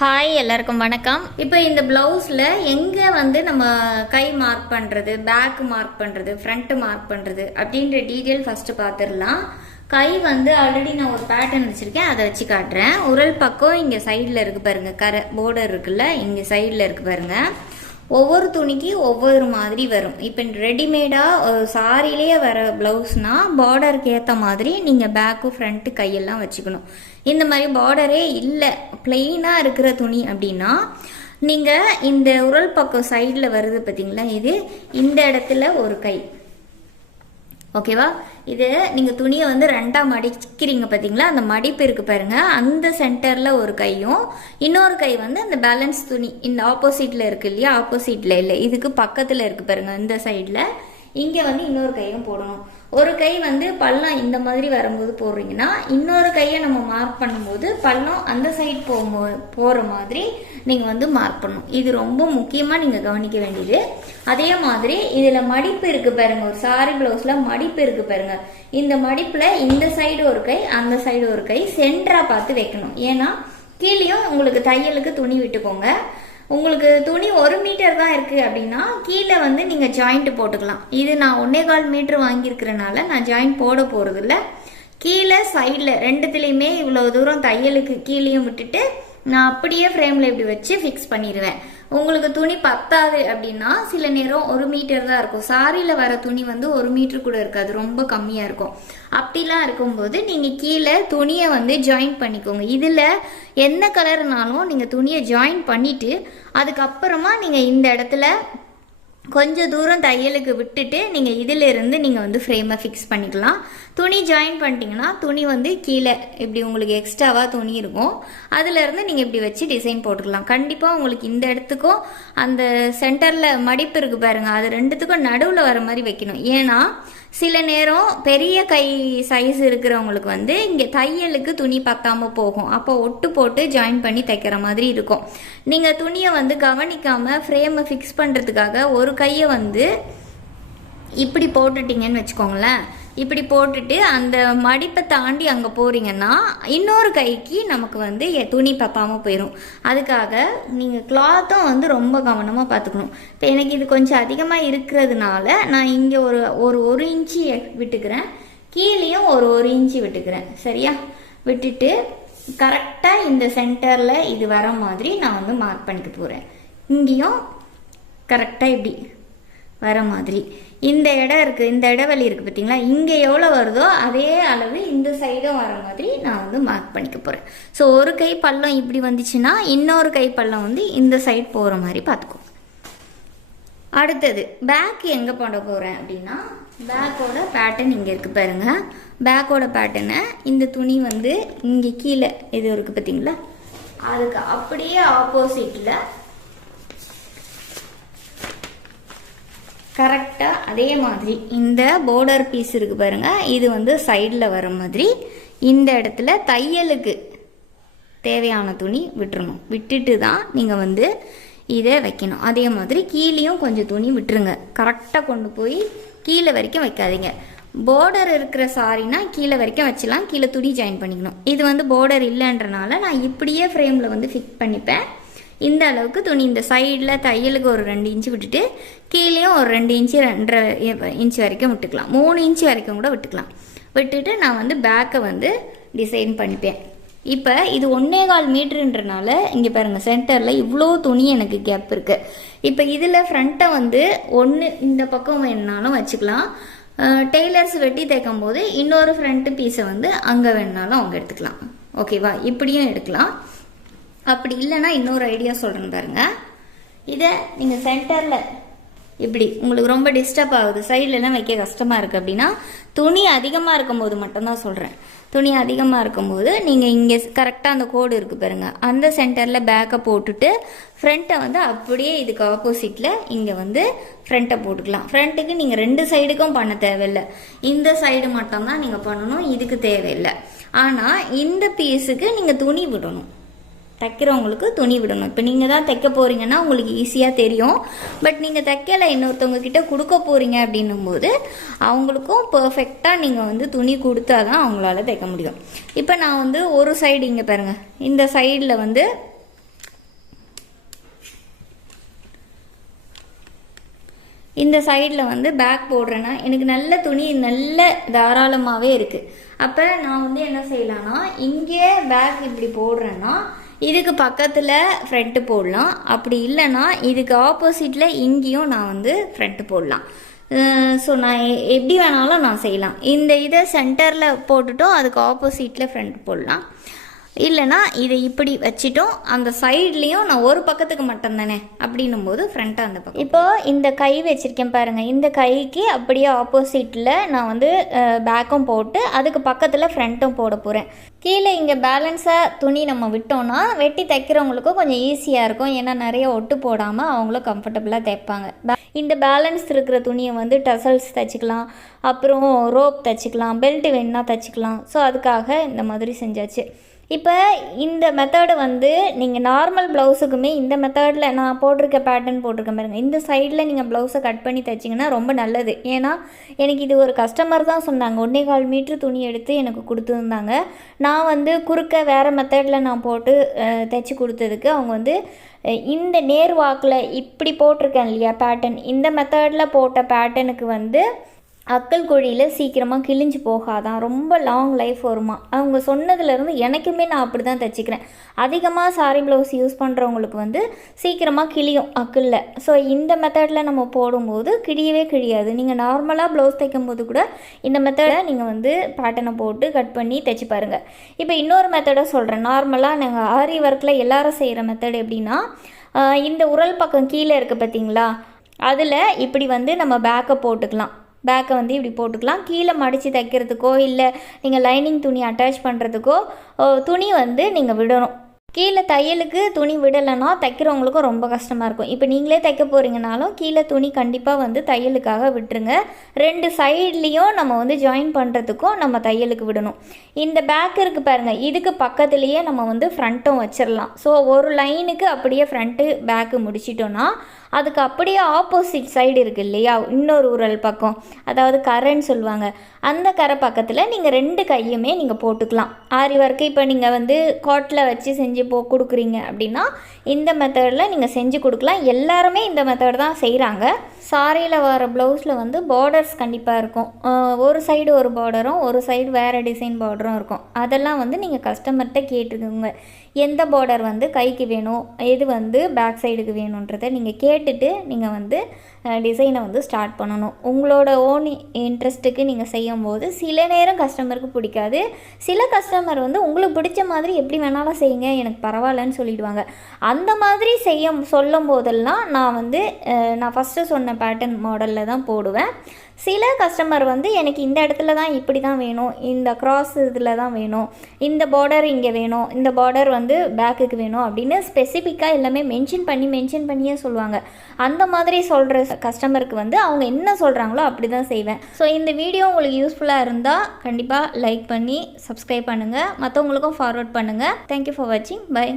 Hi எல்லாருக்கும் வணக்கம். இப்போ இந்த ப்ளவுஸில் எங்கே வந்து நம்ம கை மார்க் பண்ணுறது பேக் மார்க் பண்ணுறது ஃப்ரண்ட் மார்க் பண்ணுறது அப்படின்ற டீட்டெயில் ஃபஸ்ட்டு பார்த்துடலாம் கை வந்து ஆல்ரெடி நான் ஒரு பேட்டர்ன் வச்சுருக்கேன். அதை வச்சு காட்டுறேன். உரல் பக்கம் இங்கே சைடில் இருக்கு பாருங்கள் கரை போர்டர் இருக்குல்ல இங்கே சைடில் இருக்கு பாருங்கள் ஒவ்வொரு துணிக்கு ஒவ்வொரு மாதிரி வரும். இப்போ ரெடிமேடாக சாரிலேயே வர ப்ளவுஸ்னால் பார்டருக்கு ஏற்ற மாதிரி நீங்கள் பேக்கு ஃப்ரண்ட்டு கையெல்லாம் வச்சுக்கணும். இந்த மாதிரி பார்டரே இல்லை பிளெயினாக இருக்கிற துணி அப்படின்னா நீங்கள் இந்த உரல் பக்கம் சைடில் வருது பார்த்தீங்களா இது இந்த இடத்துல ஒரு கை. ஓகேவா? இது நீங்கள் துணியை வந்து ரெண்டாக மடிக்கிறீங்க பார்த்தீங்களா அந்த மடிப்பு இருக்குது பாருங்கள் அந்த சென்டரில் ஒரு கையும் இன்னொரு கை வந்து அந்த பேலன்ஸ் துணி இந்த ஆப்போசிட்டில் இருக்கு இல்லையா? ஆப்போசிட்டில் இல்லை. இதுக்கு பக்கத்தில் இருக்குது பாருங்கள் இந்த சைடில் இங்கே வந்து இன்னொரு கையும் போடணும். ஒரு கை வந்து பள்ளம் இந்த மாதிரி வரும்போது போடுறீங்கன்னா இன்னொரு கையை நம்ம மார்க் பண்ணும்போது பள்ளம் அந்த சைடு போகும்போது போகிற மாதிரி நீங்கள் வந்து மார்க் பண்ணணும். இது ரொம்ப முக்கியமாக நீங்கள் கவனிக்க வேண்டியது. அதே மாதிரி இதில் மடிப்பு இருக்குது பாருங்க. ஒரு சாரி ப்ளவுஸில் மடிப்பு இருக்குது பாருங்க. இந்த மடிப்பில் இந்த சைடு ஒரு கை அந்த சைடு ஒரு கை சென்டராக பார்த்து வைக்கணும். ஏன்னா கீழேயும் உங்களுக்கு தையலுக்கு துணி விட்டுக்கோங்க. உங்களுக்கு துணி ஒரு மீட்டர் தான் இருக்குது அப்படின்னா கீழே வந்து நீங்கள் ஜாயிண்ட் போட்டுக்கலாம். இது நான் ஒன்னே கால் மீட்டர் வாங்கியிருக்கிறனால நான் ஜாயிண்ட் போட போகிறதில்ல கீழே சைடில் ரெண்டுத்துலேயுமே இவ்வளோ தூரம் தையலுக்கு கீழேயும் விட்டுட்டு நான் அப்படியே ஃப்ரேமில் இப்படி வச்சு ஃபிக்ஸ் பண்ணிடுவேன் உங்களுக்கு துணி பத்தாது அப்படின்னா சில நேரம் ஒரு மீட்டர் தான் இருக்கும். சாரியில் வர துணி வந்து ஒரு மீட்டர் கூட இருக்காது. ரொம்ப கம்மியாக இருக்கும். அப்படிலாம் இருக்கும்போது நீங்கள் கீழே துணியை வந்து ஜாயின் பண்ணிக்கோங்க. இதில் எந்த கலர்னாலும் நீங்கள் துணியை ஜாயின் பண்ணிவிட்டு அதுக்கப்புறமா நீங்கள் இந்த இடத்துல கொஞ்சம் தூரம் தையலுக்கு விட்டுட்டு நீங்கள் இதிலிருந்து நீங்கள் வந்து ஃப்ரேமை ஃபிக்ஸ் பண்ணிக்கலாம். துணி ஜாயின் பண்ணிட்டீங்கன்னா துணி வந்து கீழே இப்படி உங்களுக்கு எக்ஸ்ட்ராவாக துணி இருக்கும். அதுலேருந்து நீங்கள் இப்படி வச்சு டிசைன் போட்டுக்கலாம். கண்டிப்பாக உங்களுக்கு இந்த இடத்துக்கும் அந்த சென்டரில் மடிப்பு இருக்குது பாருங்கள் அது ரெண்டுத்துக்கும் நடுவில் வர மாதிரி வைக்கணும். ஏன்னா சில நேரம் பெரிய கை சைஸ் இருக்கிறவங்களுக்கு வந்து இங்கே தையலுக்கு துணி பத்தாமல் போகும். அப்போ ஒட்டு போட்டு ஜாயின் பண்ணி தைக்கிற மாதிரி இருக்கும். நீங்கள் துணியை வந்து கவனிக்காமல் ஃப்ரேமை ஃபிக்ஸ் பண்ணுறதுக்காக ஒரு கையை வந்து இப்படி போட்டுட்டீங்கன்னு வச்சுக்கோங்களேன். இப்படி போட்டுட்டு அந்த மடிப்பை தாண்டி அங்கே போகிறீங்கன்னா இன்னொரு கைக்கு நமக்கு வந்து எ- துணி பப்பாமல் போயிடும் அதுக்காக நீங்கள் கிளாத்தும் வந்து ரொம்ப கவனமாக பார்த்துக்கணும். இப்போ எனக்கு இது கொஞ்சம் அதிகமாக இருக்கிறதுனால நான் இங்கே ஒரு ஒரு ஒரு இன்ச்சு விட்டுக்கிறேன். கீழேயும் ஒரு ஒரு இன்ச்சு விட்டுக்கிறேன். சரியா? விட்டுட்டு கரெக்டாக இந்த சென்டரில் இது வர மாதிரி நான் வந்து மார்க் பண்ணிக்க போகிறேன் இங்கேயும் கரெக்டாக இப்படி வர மாதிரி. இந்த இடம் இருக்குது இந்த இடைவெளி இருக்குது பார்த்தீங்களா இங்கே எவ்வளோ வருதோ அதே அளவு இந்த சைடும் வர மாதிரி நான் வந்து மார்க் பண்ணிக்க போகிறேன் ஸோ ஒரு கை பள்ளம் இப்படி வந்துச்சுன்னா இன்னொரு கை பள்ளம் வந்து இந்த சைடு போகிற மாதிரி பார்த்துக்கோ அடுத்தது பேக் எங்கே போட போகிறேன் அப்படின்னா பேக்கோட பேட்டர்ன் இங்கே இருக்குது பாருங்கள் பேக்கோட பேட்டர்னை இந்த துணி வந்து இங்கே கீழே இது இருக்குது பார்த்தீங்களா அதுக்கு அப்படியே ஆப்போசிட்டில் கரெக்டாக அதே மாதிரி இந்த போர்டர் பீஸ் இருக்கு பாருங்க. இது வந்து சைடில் வர மாதிரி இந்த இடத்துல தையலுக்கு தேவையான துணி விட்டுறணும். விட்டுட்டு தான் நீங்கள் வந்து இதை வைக்கணும். அதே மாதிரி கீழேயும் கொஞ்சம் துணி விட்டுருங்க. கரெக்டாக கொண்டு போய் கீழே வரைக்கும் வைக்காதீங்க. போர்டர் இருக்கிற சாரினா கீழே வரைக்கும் வச்சலாம் கீழே துணி ஜாயின் பண்ணிக்கணும். இது வந்து போர்டர் இல்லைன்றனால நான் இப்படியே ஃப்ரேமில் வந்து ஃபிக்ஸ் பண்ணிப்பேன். இந்த அளவுக்கு துணி இந்த சைடில் தையலுக்கு ஒரு ரெண்டு இன்ச்சு விட்டுட்டு கீழேயும் ஒரு ரெண்டு இன்ச்சு ரெண்டரை இன்ச் வரைக்கும் விட்டுக்கலாம். மூணு இன்ச்சு வரைக்கும் கூட விட்டுக்கலாம். விட்டுட்டு நான் வந்து பேக்கை வந்து டிசைன் பண்ணிப்பேன். இப்போ இது ஒன்றே கால் மீட்டருன்றனால இங்கே பாருங்கள் சென்டரில் இவ்வளோ துணி எனக்கு கேப் இருக்குது இப்போ இதில் ஃப்ரண்ட்டை வந்து ஒன்று இந்த பக்கம் வேணுனாலும் வச்சுக்கலாம். டெய்லர்ஸ் வெட்டி தைக்கும் போது இன்னொரு ஃப்ரண்ட்டு பீஸை வந்து அங்கே வேணுனாலும் அவங்க எடுத்துக்கலாம். ஓகேவா இப்படியும் எடுக்கலாம். அப்படி இல்லைன்னா இன்னொரு ஐடியா சொல்கிறேன் பாருங்க. இதை நீங்கள் சென்டரில் இப்படி உங்களுக்கு ரொம்ப டிஸ்டர்ப் ஆகுது. சைட்லலாம் வைக்க கஷ்டமாக இருக்குது அப்படின்னா துணி அதிகமாக இருக்கும்போது மட்டும்தான் சொல்கிறேன் துணி அதிகமாக இருக்கும்போது நீங்கள் இங்கே கரெக்டாக அந்த கோடு இருக்குது பாருங்க. அந்த சென்டரில் பேக்கை போட்டுட்டு ஃப்ரண்ட்டை வந்து அப்படியே இதுக்கு ஆப்போசிட்டில் இங்கே வந்து ஃப்ரண்ட்டை போட்டுக்கலாம். ஃப்ரண்ட்டுக்கு நீங்கள் ரெண்டு சைடுக்கும் பண்ண தேவையில்லை. இந்த சைடு மட்டும்தான் நீங்கள் பண்ணணும். இதுக்கு தேவையில்லை. ஆனால் இந்த பீஸுக்கு நீங்கள் துணி விடணும். தைக்கிறவங்களுக்கு துணி விடணும். இப்போ நீங்கள் தான் தைக்க போகிறீங்கன்னா உங்களுக்கு ஈஸியாக தெரியும். பட் நீங்கள் தைக்கலை இன்னொருத்தவங்க கிட்ட கொடுக்க போகிறீங்க அப்படின்னும்போது அவங்களுக்கும் பர்ஃபெக்டாக நீங்கள் வந்து துணி கொடுத்தா தான் அவங்களால தைக்க முடியும். இப்போ நான் வந்து ஒரு சைடு இங்கே பாருங்கள் இந்த சைடில் வந்து இந்த சைடில் வந்து பேக் போடுறேன்னா எனக்கு நல்ல துணி நல்ல தாராளமாகவே இருக்குது அப்போ நான் வந்து என்ன செய்யலான்னா இங்கே பேக் இப்படி போடுறேன்னா இதுக்கு பக்கத்தில் ஃப்ரண்ட்டு போடலாம். அப்படி இல்லைன்னா இதுக்கு ஆப்போசிட்டில் இங்கேயும் நான் வந்து ஃப்ரண்ட்டு போடலாம். ஸோ நான் எ- எப்படி வேணாலும் நான் செய்யலாம். இந்த இதை சென்டரில் போட்டுட்டோம் அதுக்கு ஆப்போசிட்டில் ஃப்ரண்ட் போடலாம். இல்லைனா இதை இப்படி வச்சுட்டோம் அந்த சைட்லேயும் நான் ஒரு பக்கத்துக்கு மட்டும் தானே அப்படின்னும் போது ஃப்ரண்ட்டாக அந்த பக்கம். இப்போது இந்த கை வச்சுருக்கேன் பாருங்கள் இந்த கைக்கு அப்படியே ஆப்போசிட்டில் நான் வந்து பேக்கும் போட்டு அதுக்கு பக்கத்தில் ஃப்ரண்ட்டும் போட போகிறேன் கீழே இங்கே பேலன்ஸாக துணி நம்ம விட்டோம்னா வெட்டி தைக்கிறவங்களுக்கும் கொஞ்சம் ஈஸியாக இருக்கும். ஏன்னா நிறைய ஒட்டு போடாமல் அவங்களும் கம்ஃபர்டபுளாக தைப்பாங்க. இந்த பேலன்ஸ் இருக்கிற துணியை வந்து டசல்ஸ் தைச்சிக்கலாம். அப்புறம் ரோப் தைச்சிக்கலாம். பெல்ட் வேணுன்னா தைச்சிக்கலாம். ஸோ அதுக்காக இந்த மாதிரி செஞ்சாச்சு. இப்போ இந்த மெத்தடு வந்து நீங்கள் நார்மல் ப்ளவுஸுக்குமே இந்த மெத்தடில் நான் போட்டிருக்க பேட்டர்ன் போட்டிருக்க பாருங்க. இந்த சைடில் நீங்கள் ப்ளவுஸை கட் பண்ணி தைச்சிங்கன்னா ரொம்ப நல்லது. ஏன்னா எனக்கு இது ஒரு கஸ்டமர் தான் சொன்னாங்க. ஒன்றே கால் மீட்ரு துணி எடுத்து எனக்கு கொடுத்துருந்தாங்க. நான் வந்து குறுக்க வேறு மெத்தடில் நான் போட்டு தைச்சி கொடுத்ததுக்கு அவங்க வந்து இந்த நேர் வாக்கில் இப்படி போட்டிருக்கேன் இல்லையா பேட்டர்ன் இந்த மெத்தடில் போட்ட பேட்டர்னுக்கு வந்து அக்கல் கொழியில் சீக்கிரமாக கிழிஞ்சு போகாதான். ரொம்ப லாங் லைஃப் வருமா. அவங்க சொன்னதுலேருந்து எனக்குமே நான் அப்படி தான் தைச்சிக்கிறேன். அதிகமாக சாரி ப்ளவுஸ் யூஸ் பண்ணுறவங்களுக்கு வந்து சீக்கிரமாக கிழியும் அக்கல்ல. ஸோ இந்த மெத்தடில் நம்ம போடும்போது கிழியவே கிழியாது. நீங்கள் நார்மலாக ப்ளவுஸ் தைக்கும் போது கூட இந்த மெத்தடை நீங்கள் வந்து பேட்டர்னை போட்டு கட் பண்ணி தைச்சி பாருங்கள் இப்போ இன்னொரு மெத்தடை சொல்கிறேன் நார்மலாக நாங்கள் ஆரி ஒர்க்கில் எல்லாரும் செய்கிற மெத்தட் எப்படின்னா இந்த உரல் பக்கம் கீழே இருக்குது பார்த்தீங்களா அதில் இப்படி வந்து நம்ம பேக்கை போட்டுக்கலாம். பேக்கை வந்து இப்படி போட்டுக்கலாம். கீழே மடித்து தைக்கிறதுக்கோ இல்லை நீங்கள் லைனிங் துணி அட்டாச் பண்ணுறதுக்கோ துணி வந்து நீங்கள் விடணும். கீழே தையலுக்கு துணி விடலைன்னா தைக்கிறவங்களுக்கும் ரொம்ப கஷ்டமாக இருக்கும். இப்போ நீங்களே தைக்க போகிறீங்கனாலும் கீழே துணி கண்டிப்பாக வந்து தையலுக்காக விட்டுருங்க. ரெண்டு சைட்லேயும் நம்ம வந்து ஜாயின் பண்ணுறதுக்கும் நம்ம தையலுக்கு விடணும். இந்த பேக் இருக்குது பாருங்கள் இதுக்கு பக்கத்துலேயே நம்ம வந்து ஃப்ரண்ட்டும் வச்சிடலாம் ஸோ ஒரு லைனுக்கு அப்படியே ஃப்ரண்ட்டு பேக்கு முடிச்சிட்டோன்னா அதுக்கு அப்படியே ஆப்போசிட் சைடு இருக்குது இல்லையா? இன்னொரு உரல் பக்கம். அதாவது கரைன்னு சொல்லுவாங்க. அந்த கரை பக்கத்தில் நீங்கள் ரெண்டு கையுமே நீங்கள் போட்டுக்கலாம். ஆரி ஒர்க்கு இப்போ நீங்கள் வந்து காட்டில் வச்சு செஞ்சு போ கொடுக்குறீங்க அப்படின்னா இந்த மெத்தடில் நீங்கள் செஞ்சு கொடுக்கலாம். எல்லாருமே இந்த மெத்தட் தான் செய்கிறாங்க சாரியில் வர ப்ளவுஸில் வந்து பார்டர்ஸ் கண்டிப்பாக இருக்கும். ஒரு சைடு ஒரு பார்டரும் ஒரு சைடு வேறு டிசைன் பார்டரும் இருக்கும். அதெல்லாம் வந்து நீங்கள் கஸ்டமர்கிட்ட கேட்டுக்கோங்க. எந்த பார்டர் வந்து கைக்கு வேணும் எது வந்து பேக் சைடுக்கு வேணுன்றதை நீங்கள் கேட்டுட்டு நீங்கள் வந்து டிசைனை வந்து ஸ்டார்ட் பண்ணணும். உங்களோட ஓன் இன்ட்ரெஸ்ட்டுக்கு நீங்கள் செய்யும் போது சில நேரம் கஸ்டமருக்கு பிடிக்காது. சில கஸ்டமர் வந்து உங்களுக்கு பிடிச்ச மாதிரி எப்படி வேணாலும் செய்யுங்க எனக்கு பரவாயில்லன்னு சொல்லிடுவாங்க. அந்த மாதிரி செய்ய சொல்லும் போதெல்லாம் நான் வந்து நான் ஃபஸ்ட்டு சொன்ன பேட்டர்ன் மாடலில் தான் போடுவேன். சில கஸ்டமர் வந்து எனக்கு இந்த இடத்துல தான் இப்படி தான் வேணும். இந்த க்ராஸ் இதில் தான் வேணும். இந்த பார்டர் இங்கே வேணும். இந்த பார்டர் வந்து பேக்குக்கு வேணும் அப்படின்னு ஸ்பெசிஃபிக்காக எல்லாமே மென்ஷன் பண்ணி மென்ஷன் பண்ணியே சொல்லுவாங்க. அந்த மாதிரி சொல்கிற கஸ்டமருக்கு வந்து அவங்க என்ன சொல்கிறாங்களோ அப்படி தான் செய்வேன். ஸோ இந்த வீடியோ உங்களுக்கு யூஸ்ஃபுல்லாக இருந்தால் கண்டிப்பாக லைக் பண்ணி சப்ஸ்கிரைப் பண்ணுங்கள் மற்றவங்களுக்கும் ஃபார்வர்ட் பண்ணுங்கள் தேங்க்யூ ஃபார் வாட்சிங் பை